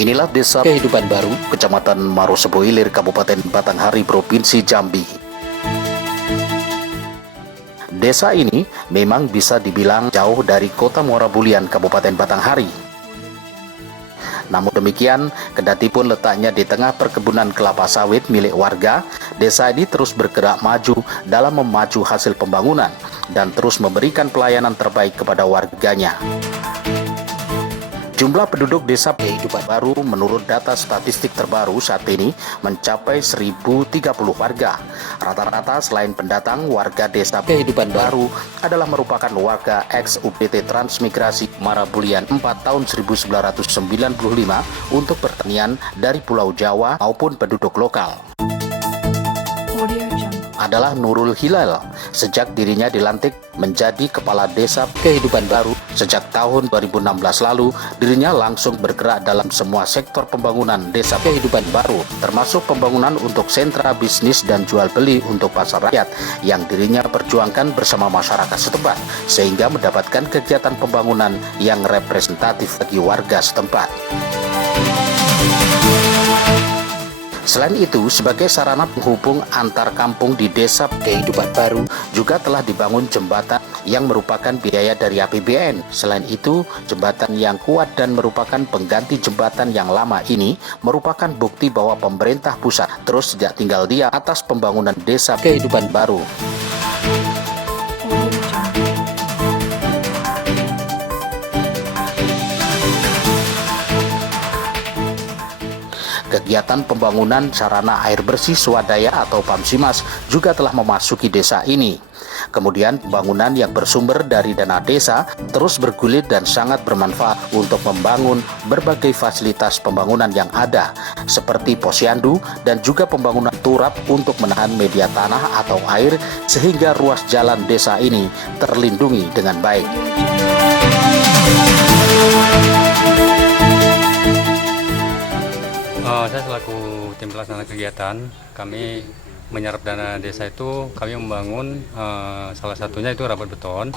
Inilah Desa Kehidupan Baru, Kecamatan Marosebo Ilir, Kabupaten Batanghari, Provinsi Jambi. Desa ini memang bisa dibilang jauh dari kota Muara Bulian, Kabupaten Batanghari. Namun demikian, kendati pun letaknya di tengah perkebunan kelapa sawit milik warga, desa ini terus bergerak maju dalam memacu hasil pembangunan dan terus memberikan pelayanan terbaik kepada warganya. Jumlah penduduk Desa Kehidupan Baru menurut data statistik terbaru saat ini mencapai 1.030 warga. Rata-rata selain pendatang, warga Desa Kehidupan Baru adalah merupakan warga ex-UPT Transmigrasi Marabulian 4 tahun 1995 untuk pertanian dari Pulau Jawa maupun penduduk lokal. Adalah Nurul Hilal. Sejak dirinya dilantik menjadi Kepala Desa Kehidupan Baru sejak tahun 2016 lalu, dirinya langsung bergerak dalam semua sektor pembangunan Desa Kehidupan Baru, termasuk pembangunan untuk sentra bisnis dan jual beli untuk pasar rakyat yang dirinya perjuangkan bersama masyarakat setempat, sehingga mendapatkan kegiatan pembangunan yang representatif bagi warga setempat. Selain itu, sebagai sarana penghubung antar kampung di Desa Kehidupan Baru, juga telah dibangun jembatan yang merupakan biaya dari APBN. Selain itu, jembatan yang kuat dan merupakan pengganti jembatan yang lama ini merupakan bukti bahwa pemerintah pusat terus tidak tinggal diam atas pembangunan Desa Kehidupan Baru. Kegiatan pembangunan sarana air bersih swadaya atau PAMSIMAS juga telah memasuki desa ini. Kemudian pembangunan yang bersumber dari dana desa terus bergulir dan sangat bermanfaat untuk membangun berbagai fasilitas pembangunan yang ada, seperti posyandu dan juga pembangunan turap untuk menahan media tanah atau air sehingga ruas jalan desa ini terlindungi dengan baik. Saya selaku tim pelaksana kegiatan, kami menyerap dana desa itu, kami membangun salah satunya itu rapat beton,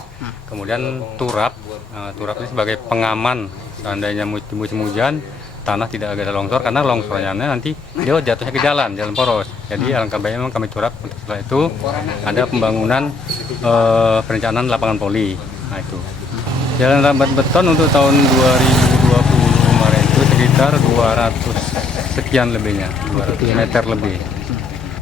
kemudian turap. Turap ini sebagai pengaman seandainya musim hujan, tanah tidak ada longsor, karena longsornya nanti dia jatuhnya ke jalan poros. Jadi alangkah baiknya memang kami turap. Setelah itu ada pembangunan perencanaan lapangan poli. Nah itu. Jalan rapat beton untuk tahun 2020 kemarin itu sekitar 200 sekian lebihnya, 200 meter lebih.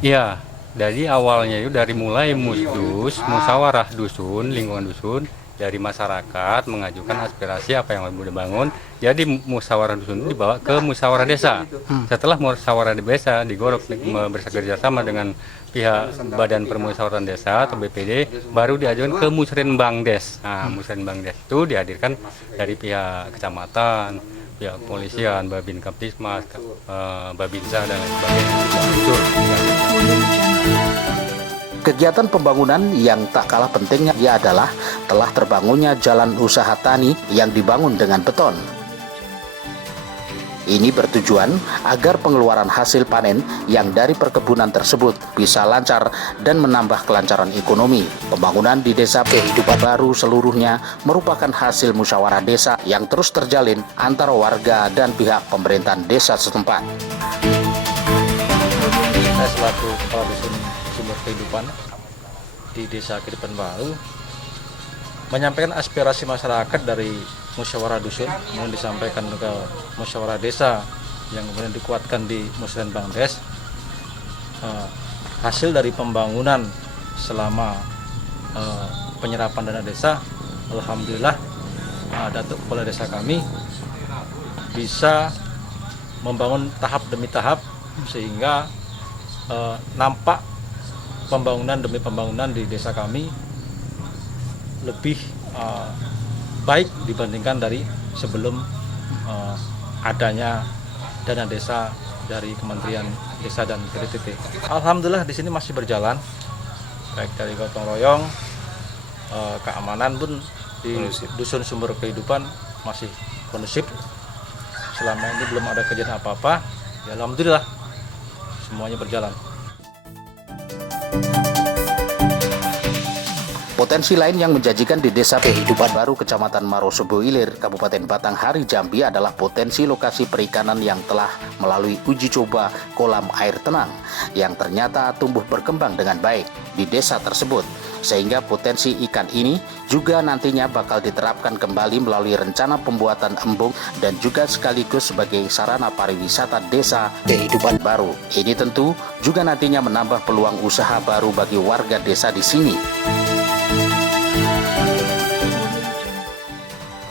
Iya, jadi awalnya itu dari mulai musyawarah dusun, lingkungan dusun, dari masyarakat mengajukan aspirasi apa yang mau dibangun. Jadi musyawarah dusun itu dibawa ke musyawarah desa. Setelah musyawarah desa digorok bekerja sama dengan pihak Badan Permusyawaratan Desa atau BPD, baru diajukan ke Musrenbangdes. Nah, Musrenbangdes itu dihadirkan dari pihak kecamatan, pihak kepolisian, Babin Kaptismas, Babinsa dan lain sebagainya. Kegiatan pembangunan yang tak kalah pentingnya adalah telah terbangunnya jalan usaha tani yang dibangun dengan beton. Ini bertujuan agar pengeluaran hasil panen yang dari perkebunan tersebut bisa lancar dan menambah kelancaran ekonomi. Pembangunan di Desa Kehidupan Baru seluruhnya merupakan hasil musyawarah desa yang terus terjalin antara warga dan pihak pemerintahan desa setempat. Saya selaku Kepala Dusun Sumber Kehidupan di Desa Kehidupan Baru menyampaikan aspirasi masyarakat dari musyawarah dusun yang disampaikan ke musyawarah desa yang kemudian dikuatkan di Musrenbangdes. Hasil dari pembangunan selama penyerapan dana desa, alhamdulillah Datuk Kepala Desa kami bisa membangun tahap demi tahap sehingga nampak pembangunan demi pembangunan di desa kami lebih baik dibandingkan dari sebelum adanya dana desa dari Kementerian Desa dan PDTT. Alhamdulillah di sini masih berjalan, baik dari gotong royong, keamanan pun di dusun sumber kehidupan masih kondusif. Selama ini belum ada kejadian apa-apa, ya alhamdulillah semuanya berjalan. Potensi lain yang menjanjikan di Desa Kehidupan Baru, Kecamatan Marosobo Ilir, Kabupaten Batanghari, Jambi adalah potensi lokasi perikanan yang telah melalui uji coba kolam air tenang yang ternyata tumbuh berkembang dengan baik di desa tersebut. Sehingga potensi ikan ini juga nantinya bakal diterapkan kembali melalui rencana pembuatan embung dan juga sekaligus sebagai sarana pariwisata Desa Kehidupan Baru. Ini tentu juga nantinya menambah peluang usaha baru bagi warga desa di sini.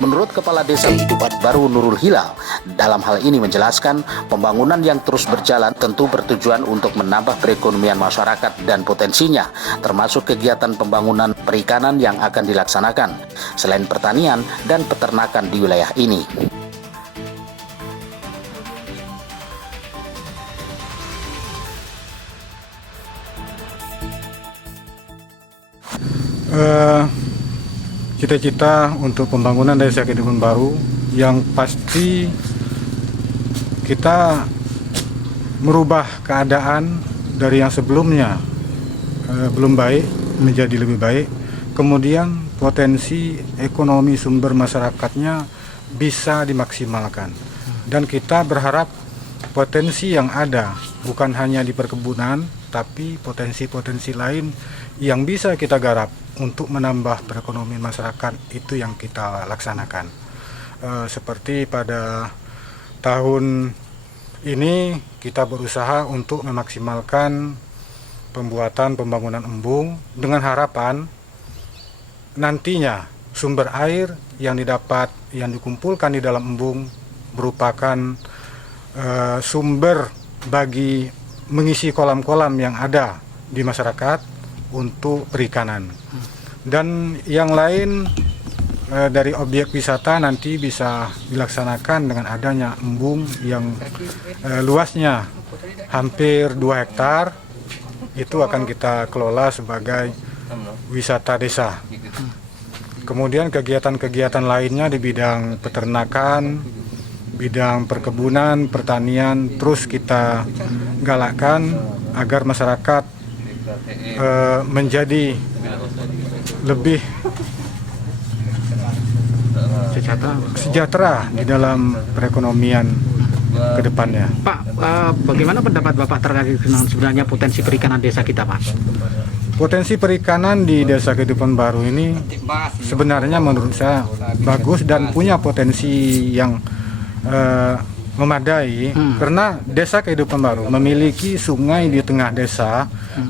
Menurut Kepala Desa Kehidupan Baru Nurul Hilal, dalam hal ini menjelaskan pembangunan yang terus berjalan tentu bertujuan untuk menambah perekonomian masyarakat dan potensinya, termasuk kegiatan pembangunan perikanan yang akan dilaksanakan, selain pertanian dan peternakan di wilayah ini. Cita-cita untuk pembangunan Desa Kehidupan Baru yang pasti kita merubah keadaan dari yang sebelumnya belum baik menjadi lebih baik, kemudian potensi ekonomi sumber masyarakatnya bisa dimaksimalkan, dan kita berharap potensi yang ada bukan hanya di perkebunan tapi potensi-potensi lain yang bisa kita garap untuk menambah perekonomian masyarakat itu yang kita laksanakan. Seperti pada tahun ini kita berusaha untuk memaksimalkan pembangunan embung dengan harapan nantinya sumber air yang dikumpulkan di dalam embung merupakan sumber bagi mengisi kolam-kolam yang ada di masyarakat untuk perikanan. Dan yang lain dari objek wisata nanti bisa dilaksanakan dengan adanya embung yang luasnya hampir 2 hektar, itu akan kita kelola sebagai wisata desa. Kemudian kegiatan-kegiatan lainnya di bidang peternakan, bidang perkebunan, pertanian terus kita galakkan agar masyarakat menjadi lebih sejahtera di dalam perekonomian ke depannya. Pak, bagaimana pendapat Bapak terkait dengan sebenarnya potensi perikanan desa kita, Pak? Potensi perikanan di Desa Kehidupan Baru ini sebenarnya menurut saya bagus dan punya potensi yang memadai, karena Desa Kehidupan Baru memiliki sungai di tengah desa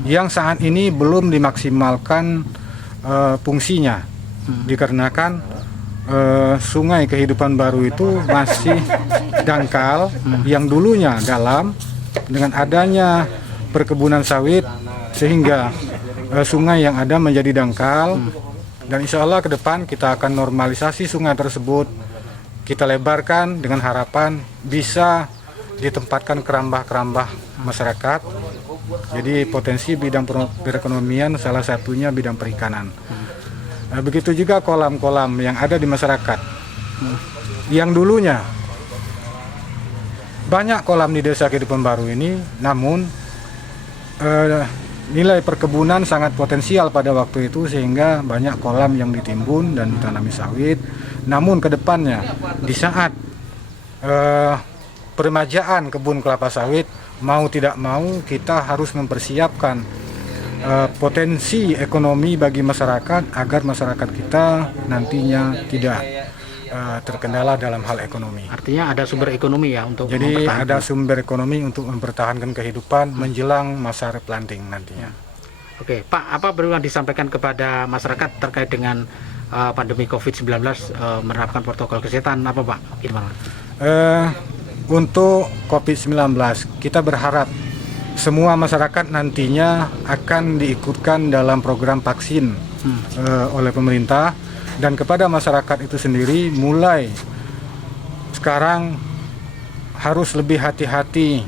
yang saat ini belum dimaksimalkan fungsinya, dikarenakan sungai Kehidupan Baru itu masih dangkal yang dulunya dalam. Dengan adanya perkebunan sawit sehingga sungai yang ada menjadi dangkal, dan insya Allah ke depan kita akan normalisasi sungai tersebut, kita lebarkan dengan harapan bisa ditempatkan kerambah-kerambah masyarakat. Jadi potensi bidang perekonomian salah satunya bidang perikanan. Begitu juga kolam-kolam yang ada di masyarakat. Yang dulunya banyak kolam di Desa Kehidupan Baru ini, namun nilai perkebunan sangat potensial pada waktu itu sehingga banyak kolam yang ditimbun dan ditanami sawit. Namun ke depannya di saat peremajaan kebun kelapa sawit, mau tidak mau kita harus mempersiapkan potensi ekonomi bagi masyarakat agar masyarakat kita nantinya tidak terkendala dalam hal ekonomi. Artinya ada sumber ekonomi ya untuk Jadi ada sumber ekonomi untuk mempertahankan kehidupan menjelang masa replanting nantinya. Oke, Pak, apa perlu disampaikan kepada masyarakat terkait dengan pandemi COVID-19 menerapkan protokol kesehatan apa, Pak? Gimana? Untuk COVID-19 kita berharap semua masyarakat nantinya akan diikutkan dalam program vaksin oleh pemerintah, dan kepada masyarakat itu sendiri mulai sekarang harus lebih hati-hati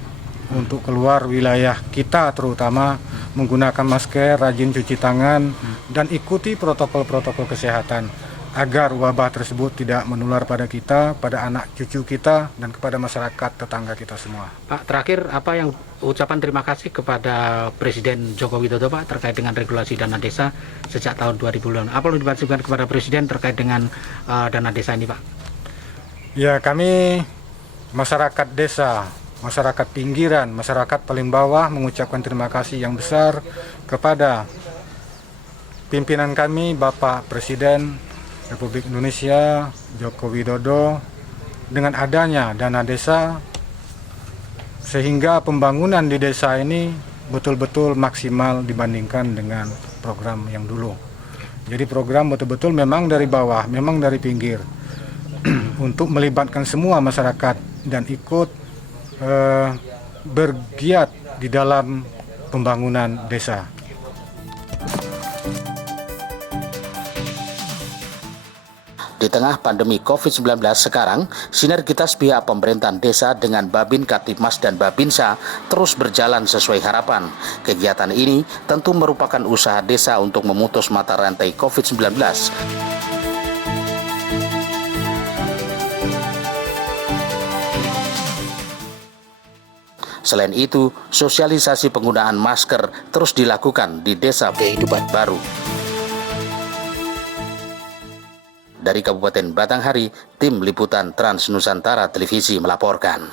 untuk keluar wilayah kita, terutama menggunakan masker, rajin cuci tangan, dan ikuti protokol-protokol kesehatan agar wabah tersebut tidak menular pada kita, pada anak cucu kita, dan kepada masyarakat tetangga kita semua. Pak, terakhir apa yang ucapan terima kasih kepada Presiden Joko Widodo, Pak, terkait dengan regulasi dana desa sejak tahun 2000. Apa yang dimaksudkan kepada Presiden terkait dengan dana desa ini, Pak? Ya, kami masyarakat desa, masyarakat pinggiran, masyarakat paling bawah mengucapkan terima kasih yang besar kepada pimpinan kami, Bapak Presiden Republik Indonesia Joko Widodo, dengan adanya dana desa sehingga pembangunan di desa ini betul-betul maksimal dibandingkan dengan program yang dulu. Jadi program betul-betul memang dari bawah, memang dari pinggir untuk melibatkan semua masyarakat dan ikut bergiat di dalam pembangunan desa. Di tengah pandemi COVID-19 sekarang, sinergitas pihak pemerintahan desa dengan Babin Kaptipmas dan Babinsa terus berjalan sesuai harapan. Kegiatan ini tentu merupakan usaha desa untuk memutus mata rantai COVID-19. Selain itu, sosialisasi penggunaan masker terus dilakukan di Desa Kehidupan Baru. Dari Kabupaten Batanghari, tim liputan Trans Nusantara Televisi melaporkan.